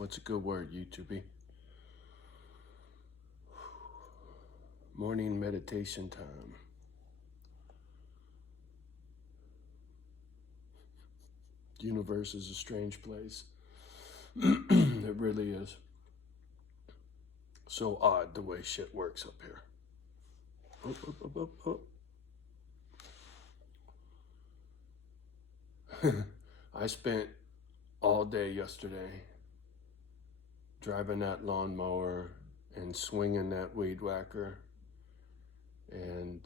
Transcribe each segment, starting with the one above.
What's a good word, YouTube? Morning meditation time. The universe is a strange place. It really is. So odd the way shit works up here. I spent all day yesterday driving that lawnmower and swinging that weed whacker, and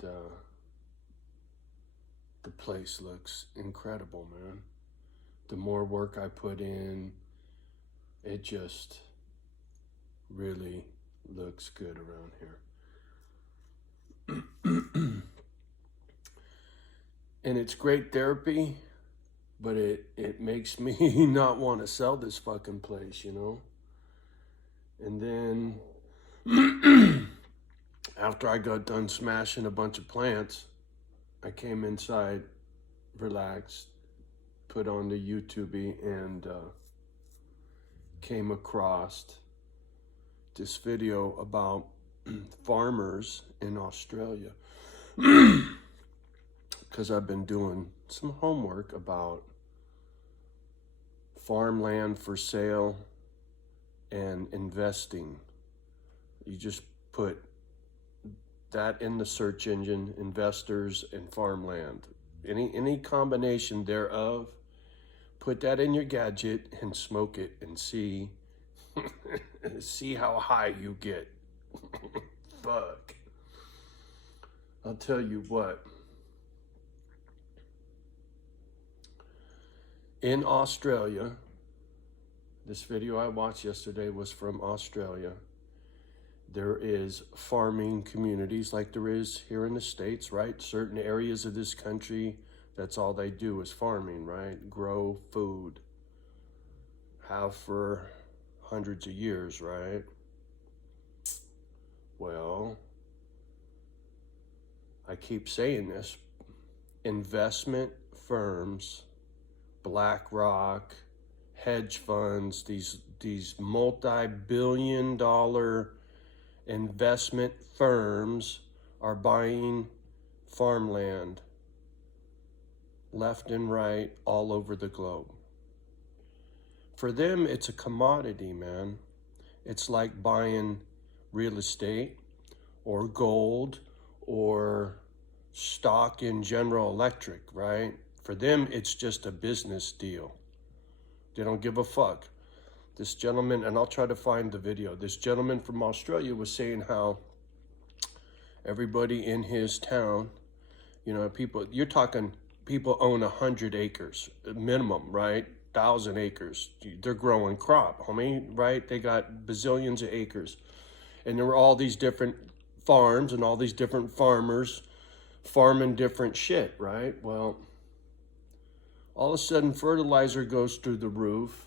the place looks incredible, man. The more work I put in, it just really looks good around here. And it's great therapy, but it makes me not want to sell this fucking place, you know? And then after I got done smashing a bunch of plants, I came inside, relaxed, put on the YouTube, and came across this video about farmers in Australia. Because I've been doing some homework about farmland for sale and investing. You just put that in the search engine, investors and farmland. Any combination thereof, put that in your gadget and smoke it and see see how high you get. Fuck. I'll tell you what. In Australia, this video I watched yesterday was from Australia. There is farming communities like there is here in the States, right? Certain areas of this country, that's all they do is farming, right? Grow food. Have for hundreds of years, right? Well, I keep saying this, investment firms, BlackRock, hedge funds, these multi-billion-dollar investment firms are buying farmland left and right all over the globe. For them, it's a commodity, man. It's like buying real estate or gold or stock in General Electric, right? For them, it's just a business deal. They don't give a fuck. This gentleman, and I'll try to find the video, this gentleman from Australia was saying how everybody in his town, you know, people, you're talking people own 100 acres, minimum, right? 1,000 acres. They're growing crop, homie, right? They got bazillions of acres. And there were all these different farms and all these different farmers farming different shit, right? Well, all of a sudden fertilizer goes through the roof.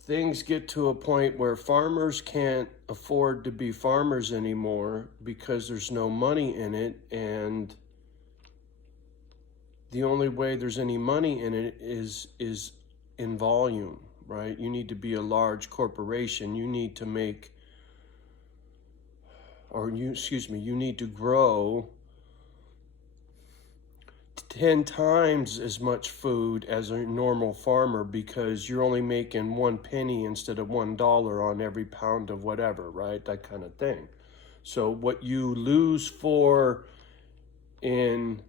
Things get to a point where farmers can't afford to be farmers anymore because there's no money in it, and the only way there's any money in it is in volume, right? You need to be a large corporation. You need to make, you need to grow 10 times as much food as a normal farmer because you're only making 1 penny instead of $1 on every pound of whatever, right? That kind of thing. So what you lose for in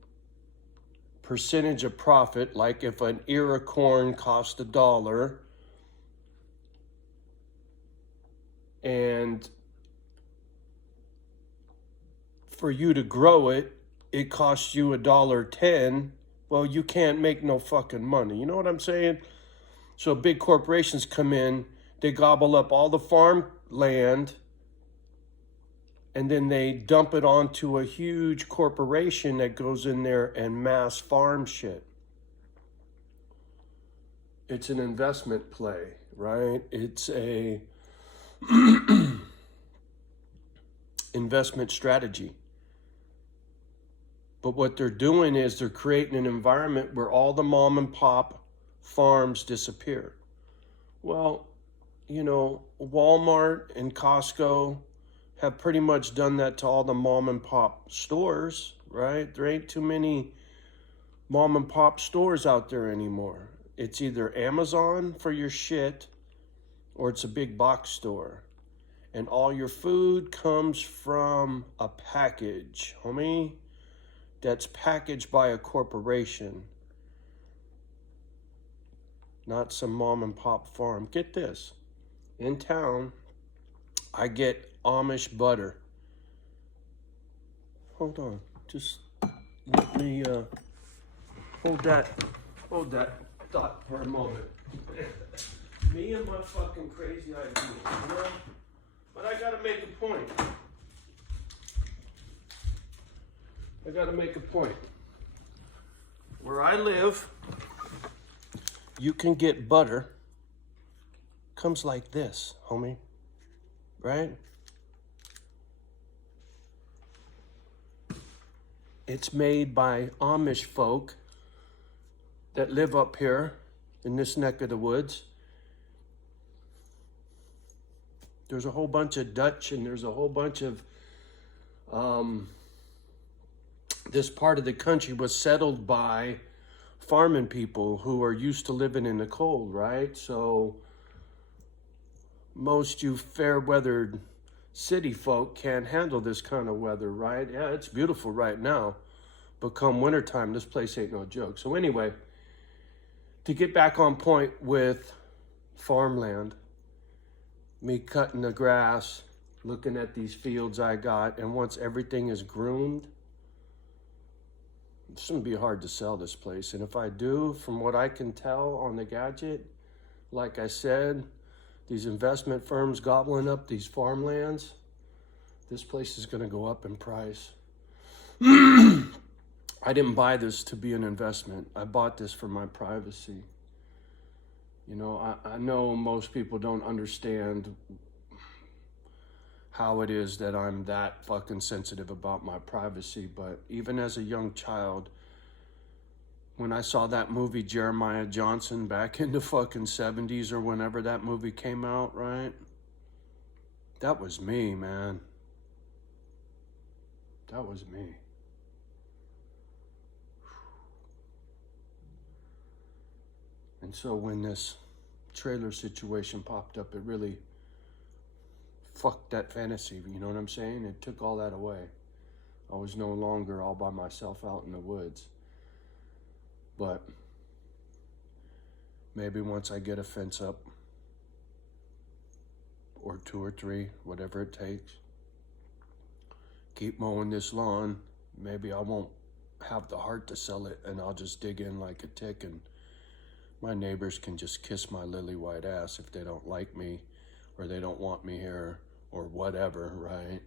percentage of profit, like if an ear of corn cost $1 and for you to grow it, it costs you $1.10, well, you can't make no fucking money. You know what I'm saying? So big corporations come in, they gobble up all the farmland, and then they dump it onto a huge corporation that goes in there and mass farm shit. It's an investment play, right? It's a investment strategy. But what they're doing is they're creating an environment where all the mom and pop farms disappear. Well, you know, Walmart and Costco have pretty much done that to all the mom and pop stores, right? There ain't too many mom and pop stores out there anymore. It's either Amazon for your shit or it's a big box store. And all your food comes from a package, homie, that's packaged by a corporation, not some mom and pop farm. Get this. In town, I get Amish butter. Hold on. Just let me hold that thought for a moment. Me and my fucking crazy ideas, you know? But I gotta make a point. Where I live, you can get butter. Comes like this, homie. Right? It's made by Amish folk that live up here in this neck of the woods. There's a whole bunch of Dutch and there's a whole bunch of this part of the country was settled by farming people who are used to living in the cold, right? So most you fair weathered city folk can't handle this kind of weather, right? Yeah, it's beautiful right now, but come wintertime, this place ain't no joke. So anyway, to get back on point with farmland, me cutting the grass, looking at these fields I got, and once everything is groomed, it's gonna be hard to sell this place. And if I do, from what I can tell on the gadget, like I said, these investment firms gobbling up these farmlands, this place is gonna go up in price. I didn't buy this to be an investment. I bought this for my privacy. You know, I know most people don't understand how it is that I'm that fucking sensitive about my privacy, but even as a young child, when I saw that movie Jeremiah Johnson back in the fucking 70s or whenever that movie came out, right? That was me, man. That was me. And so when this trailer situation popped up, it really fucked that fantasy, you know what I'm saying? It took all that away. I was no longer all by myself out in the woods. But maybe once I get a fence up, or 2 or 3, whatever it takes, keep mowing this lawn, maybe I won't have the heart to sell it and I'll just dig in like a tick and my neighbors can just kiss my lily white ass if they don't like me or they don't want me here or whatever, right?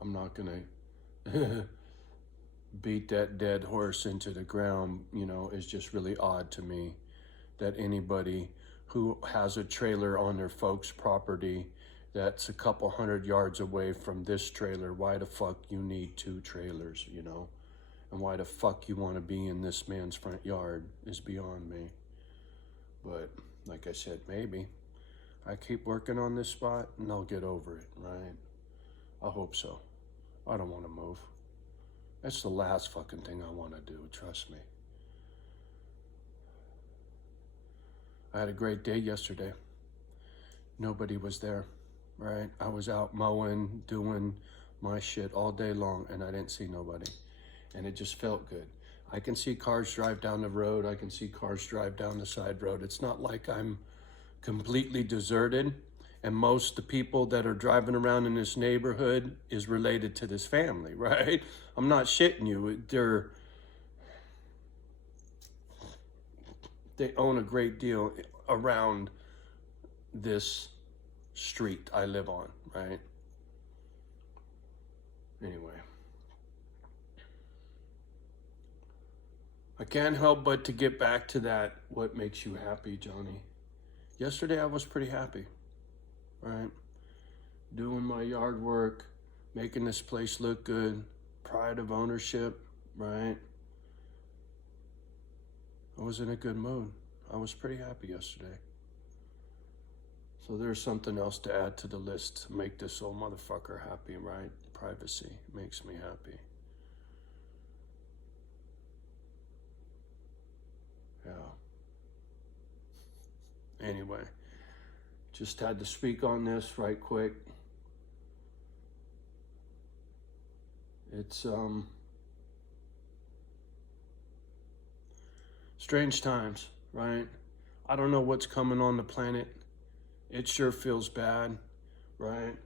I'm not gonna beat that dead horse into the ground, you know. It's just really odd to me that anybody who has a trailer on their folks' property that's a couple 100 yards away from this trailer, why the fuck you need 2 trailers, you know? And why the fuck you want to be in this man's front yard is beyond me. But like I said, maybe I keep working on this spot and I'll get over it, right? I hope so. I don't want to move. That's the last fucking thing I want to do, trust me. I had a great day yesterday. Nobody was there, right? I was out mowing, doing my shit all day long and I didn't see nobody. And it just felt good. I can see cars drive down the road. I can see cars drive down the side road. It's not like I'm completely deserted. And most the people that are driving around in this neighborhood is related to this family, right? I'm not shitting you. They own a great deal around this street I live on, right? Anyway. I can't help but to get back to that, what makes you happy, Johnny? Yesterday I was pretty happy, right? Doing my yard work, making this place look good, pride of ownership, right? was in a good mood. I was pretty happy yesterday. So there's something else to add to the list to make this old motherfucker happy, right? Privacy makes me happy. Yeah. Anyway, just had to speak on this right quick. It's strange times, right? I don't know what's coming on the planet. It sure feels bad, right?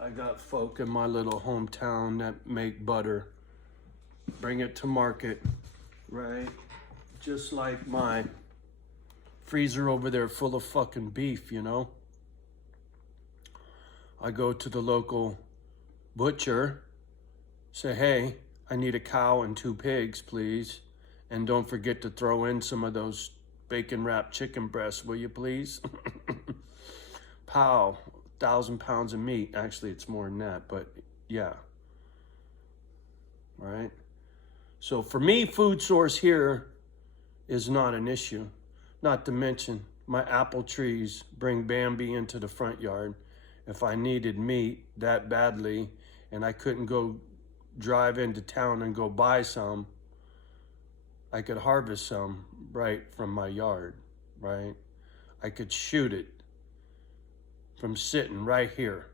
I got folk in my little hometown that make butter, bring it to market, right? Just like my freezer over there full of fucking beef, you know? I go to the local butcher, say, hey, I need a cow and 2 pigs, please. And don't forget to throw in some of those bacon wrapped chicken breasts, will you please? Pow, 1,000 pounds of meat. Actually, it's more than that, but yeah. Right? So for me, food source here is not an issue. Not to mention, my apple trees bring Bambi into the front yard. If I needed meat that badly and I couldn't go drive into town and go buy some, I could harvest some right from my yard, right? I could shoot it from sitting right here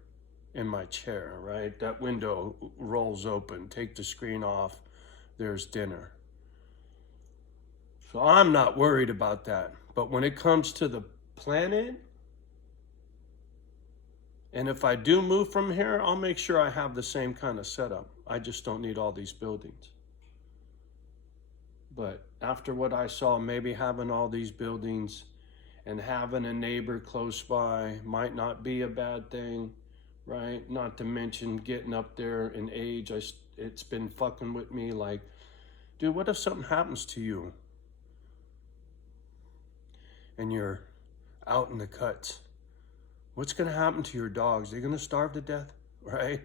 in my chair, right? That window rolls open, take the screen off, there's dinner. So I'm not worried about that. But when it comes to the planet, and if I do move from here, I'll make sure I have the same kind of setup. I just don't need all these buildings. But after what I saw, maybe having all these buildings and having a neighbor close by might not be a bad thing, right? Not to mention getting up there in age. It's been fucking with me like, dude, what if something happens to you and you're out in the cuts? What's gonna happen to your dogs? They're gonna starve to death, right?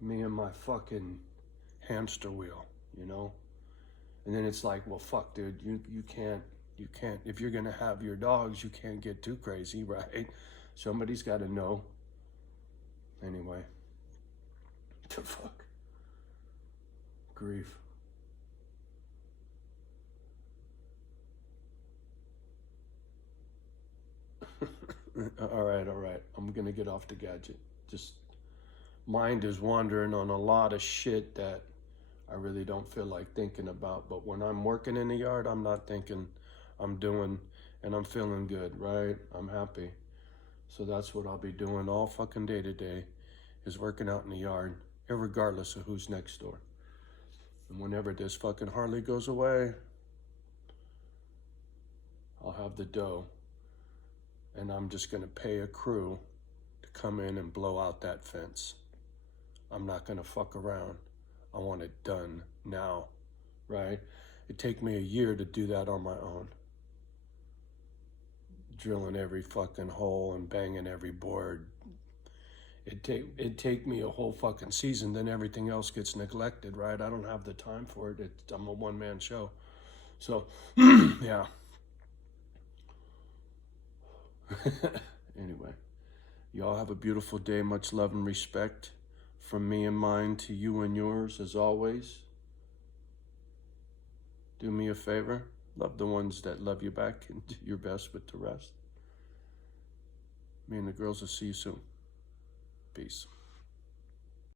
Me and my fucking hamster wheel, you know? And then it's like, well, fuck, dude, you can't, if you're gonna have your dogs, you can't get too crazy, right? Somebody's gotta know. Anyway, the fuck? Grief. All right. I'm gonna get off the gadget. Just mind is wandering on a lot of shit that I really don't feel like thinking about. But when I'm working in the yard, I'm not thinking. I'm doing, and I'm feeling good, right? I'm happy. So that's what I'll be doing all fucking day today, is working out in the yard, irregardless of who's next door. And whenever this fucking Harley goes away, I'll have the dough. And I'm just gonna pay a crew to come in and blow out that fence. I'm not gonna fuck around. I want it done now, right? It'd take me a year to do that on my own. Drilling every fucking hole and banging every board. It'd take me a whole fucking season, then everything else gets neglected, right? I don't have the time for it. I'm a one-man show. So, yeah. Anyway, y'all have a beautiful day. Much love and respect from me and mine to you and yours, as always. Do me a favor. Love the ones that love you back and do your best with the rest. Me and the girls will see you soon. Peace.